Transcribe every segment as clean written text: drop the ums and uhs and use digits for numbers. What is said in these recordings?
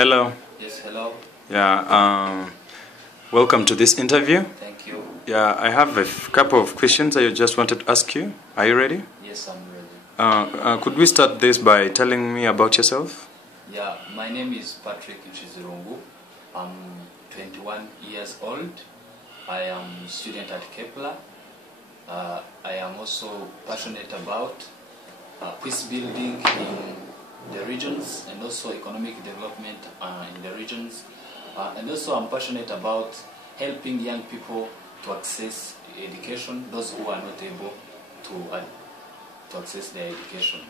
Hello. Yes, hello. Yeah. Welcome to this interview. Thank you. Yeah, I have a couple of questions I just wanted to ask you. Are you ready? Yes, I'm ready. Could we start this by telling me about yourself? Yeah, my name is Patrick Nchizirungu. I'm 21 years old. I am a student at Kepler. I am also passionate about peace building in the regions and also economic development in the regions. And also I'm passionate about helping young people to access education, those who are not able to access their education.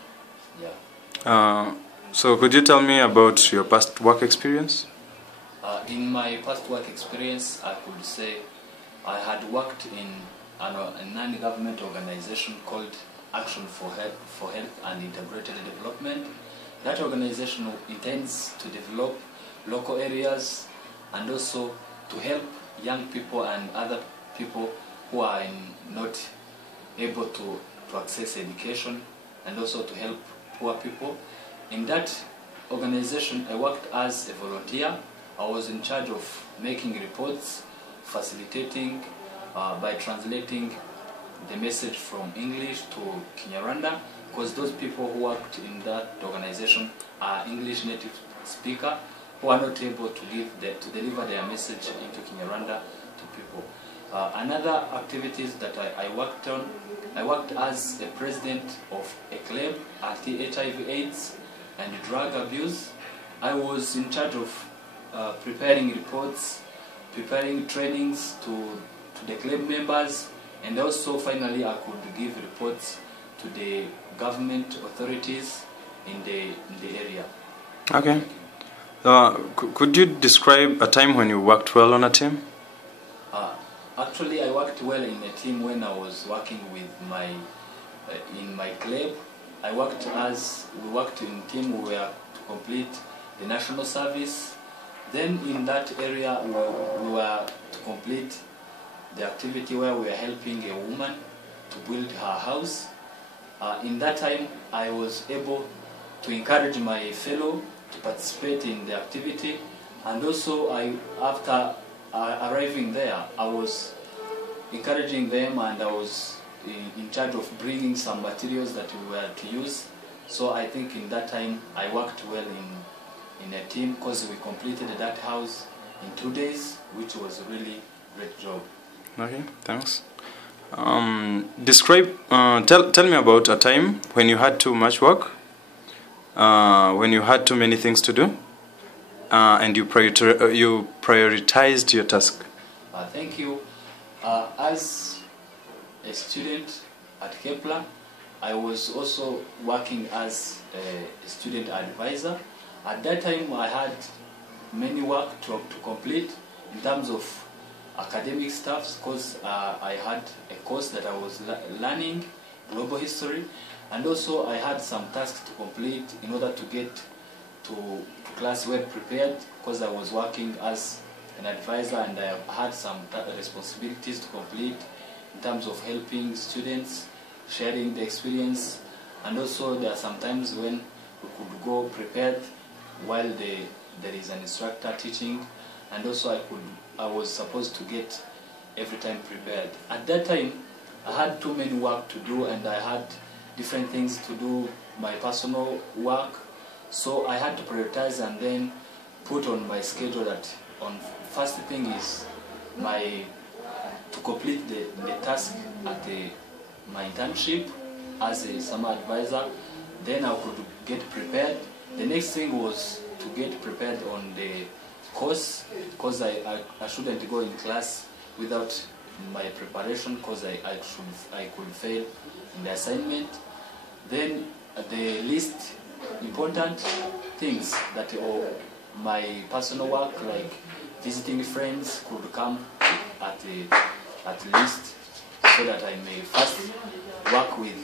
Yeah. So could you tell me about your past work experience? In my past work experience, I could say I had worked in a non-government organization called Action for Health and Integrated Development. That organization intends to develop local areas and also to help young people and other people who are not able to access education, and also to help poor people. In that organization, I worked as a volunteer. I was in charge of making reports, facilitating by translating the message from English to Kinyarwanda, because those people who worked in that organization are English native speakers who are not able to deliver their message into Kinyarwanda to people. Another activities that I worked on, I worked as a president of a club anti-HIV/AIDS and drug abuse. I was in charge of preparing reports, preparing trainings to the club members, and also finally I could give reports to the government authorities in the area. Okay. Could you describe a time when you worked well on a team? Actually, I worked well in a team when I was working with in my club. We worked in team. We were to complete the national service. Then in that area, we were to complete the activity where we were helping a woman to build her house. In that time, I was able to encourage my fellow to participate in the activity, and also after arriving there, I was encouraging them, and I was in charge of bringing some materials that we were to use. So I think in that time I worked well in a team, because we completed that house in 2 days, which was a really great job. Okay, thanks. Tell me about a time when you had too much work, when you had too many things to do, and you prioritized your task. Thank you. As a student at Kepler, I was also working as a student advisor. At that time, I had many work to complete in terms of academic stuff, because I had a course that I was learning, global history, and also I had some tasks to complete in order to get to class well prepared, because I was working as an advisor, and I had some responsibilities to complete in terms of helping students, sharing the experience, and also there are some times when we could go prepared while there is an instructor teaching, and also I was supposed to get every time prepared. At that time, I had too many work to do, and I had different things to do, my personal work, so I had to prioritize and then put on my schedule that first thing is to complete the task at my internship as a summer advisor. Then I could get prepared. The next thing was to get prepared on the course, because I shouldn't go in class without my preparation, because I could fail in the assignment. Then the least important things that my personal work, like visiting friends, could come at least, so that I may first work with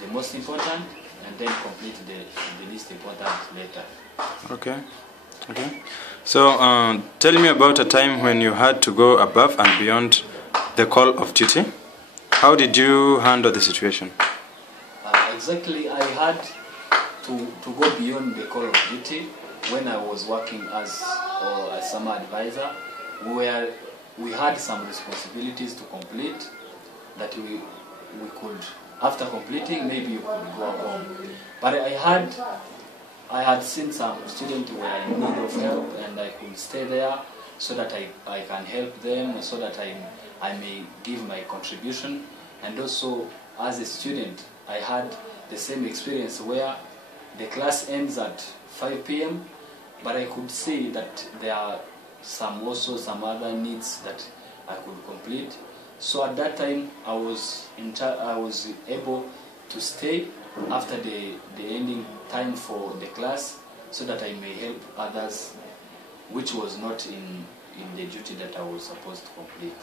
the most important and then complete the least important later. Okay. So tell me about a time when you had to go above and beyond the call of duty. How did you handle the situation? Exactly, I had to go beyond the call of duty. when I was working as a summer advisor, we had some responsibilities to complete that we could, after completing, maybe you could go home. But I had seen some students who were in need of help, and I could stay there so that I can help them, so that I may give my contribution. And also, as a student, I had the same experience where the class ends at 5 p.m., but I could see that there are also some other needs that I could complete. So at that time, I was able to stay after the ending time for the class, so that I may help others, which was not in the duty that I was supposed to complete.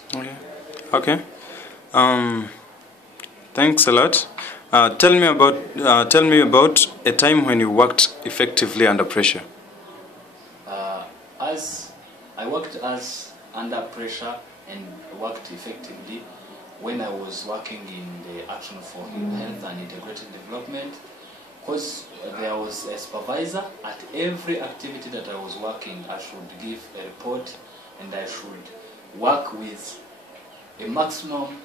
Okay. Thanks a lot. Tell me about a time when you worked effectively under pressure. As I worked under pressure and worked effectively when I was working in the Action for Health and Integrated Development, because there was a supervisor. At every activity that I was working, I should give a report, and I should work with a maximum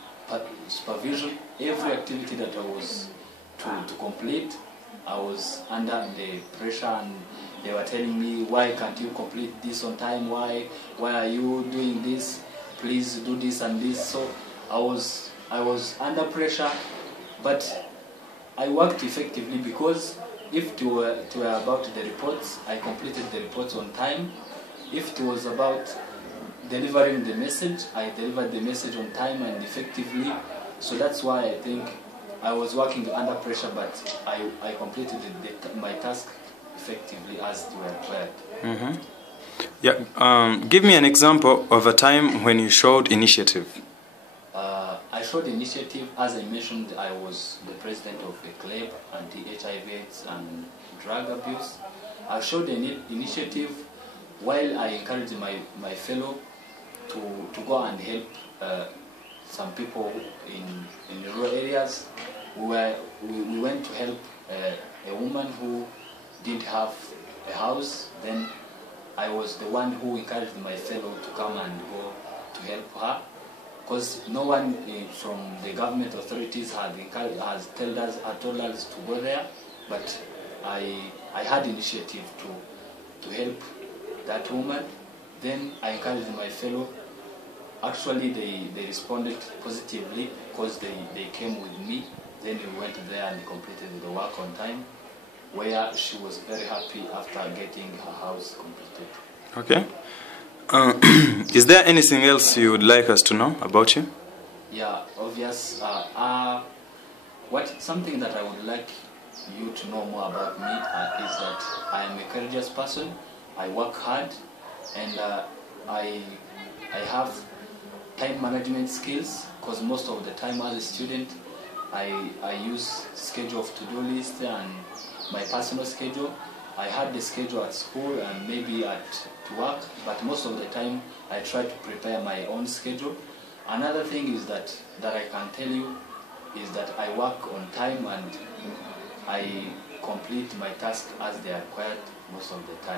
supervision. Every activity that I was to complete, I was under the pressure, and they were telling me, why can't you complete this on time? Why are you doing this? Please do this and this. So I was under pressure, but I worked effectively, because if it were about the reports, I completed the reports on time. If it was about delivering the message, I delivered the message on time and effectively. So that's why I think I was working under pressure, but I completed my task effectively as it were required. Mm-hmm. Yeah. Give me an example of a time when you showed initiative. I showed initiative. As I mentioned, I was the president of a club anti-HIV/AIDS and drug abuse. I showed initiative while I encouraged my fellow to go and help some people in the rural areas. We went to help a woman who didn't have a house. Then I was the one who encouraged my fellow to come and go to help her, because no one from the government authorities has told us to go there. But I had initiative to help that woman. Then I encouraged my fellow. Actually, they responded positively, because they came with me. Then we went there and completed the work on time, where she was very happy after getting her house completed. Okay. Is there anything else you would like us to know about you? Yeah, obvious. Something that I would like you to know more about me is that I am a courageous person. I work hard, and I have time management skills, because most of the time as a student, I use schedule of to-do list and my personal schedule. I had the schedule at school and maybe to work, but most of the time I try to prepare my own schedule. Another thing is that I can tell you is that I work on time, and I complete my task as they are required most of the time.